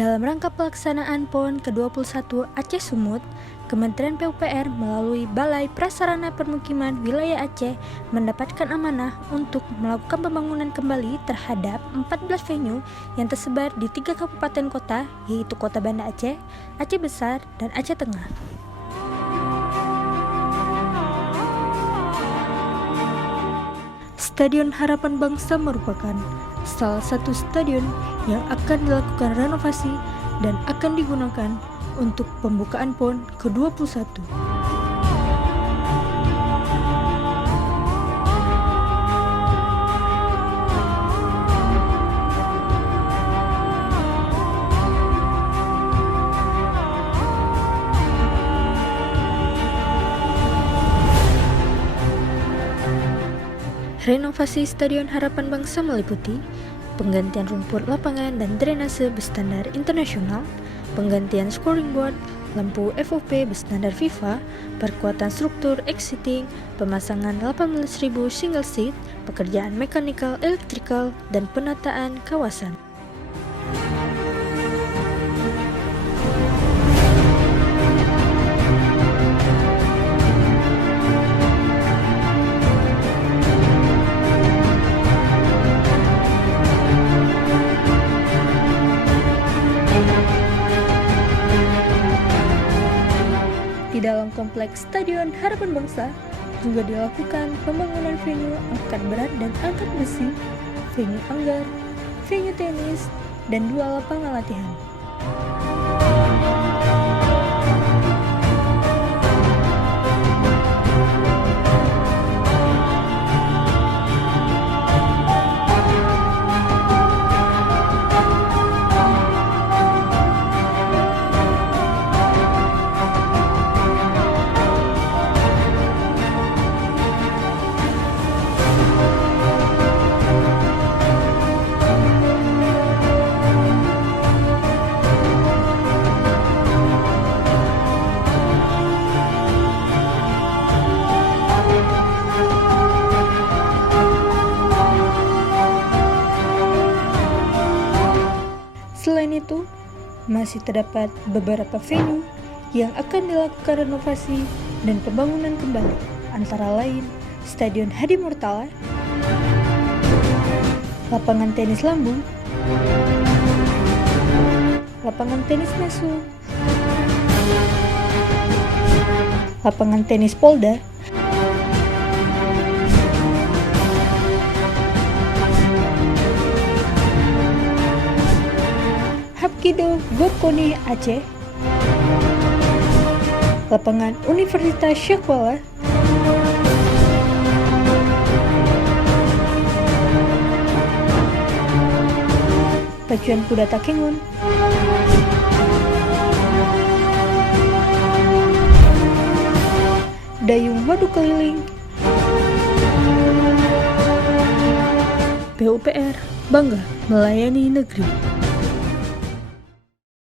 Dalam rangka pelaksanaan PON ke-21 Aceh Sumut, Kementerian PUPR melalui Balai Prasarana Permukiman Wilayah Aceh mendapatkan amanah untuk melakukan pembangunan kembali terhadap 14 venue yang tersebar di 3 kabupaten kota, yaitu Kota Banda Aceh, Aceh Besar, dan Aceh Tengah. Stadion Harapan Bangsa merupakan salah satu stadion yang akan dilakukan renovasi dan akan digunakan untuk pembukaan PON ke-21. Renovasi Stadion Harapan Bangsa meliputi penggantian rumput lapangan dan drainase berstandar internasional, penggantian scoring board, lampu FOP berstandar FIFA, perkuatan struktur exiting, pemasangan 18.000 single seat, pekerjaan mechanical, electrical, dan penataan kawasan. Di dalam kompleks Stadion Harapan Bangsa juga dilakukan pembangunan venue angkat berat dan angkat besi, venue anggar, venue tenis, dan 2 lapangan latihan. Selain itu, masih terdapat beberapa venue yang akan dilakukan renovasi dan pembangunan kembali, antara lain Stadion Hadi Murtala, lapangan tenis Lambung, lapangan tenis Mesu, lapangan tenis Polda, Hapkido Gokone Aceh, lapangan Universitas Syakwala, Pacuan Kuda Takengon, Dayung Waduk Keliling. PUPR bangga melayani negeri.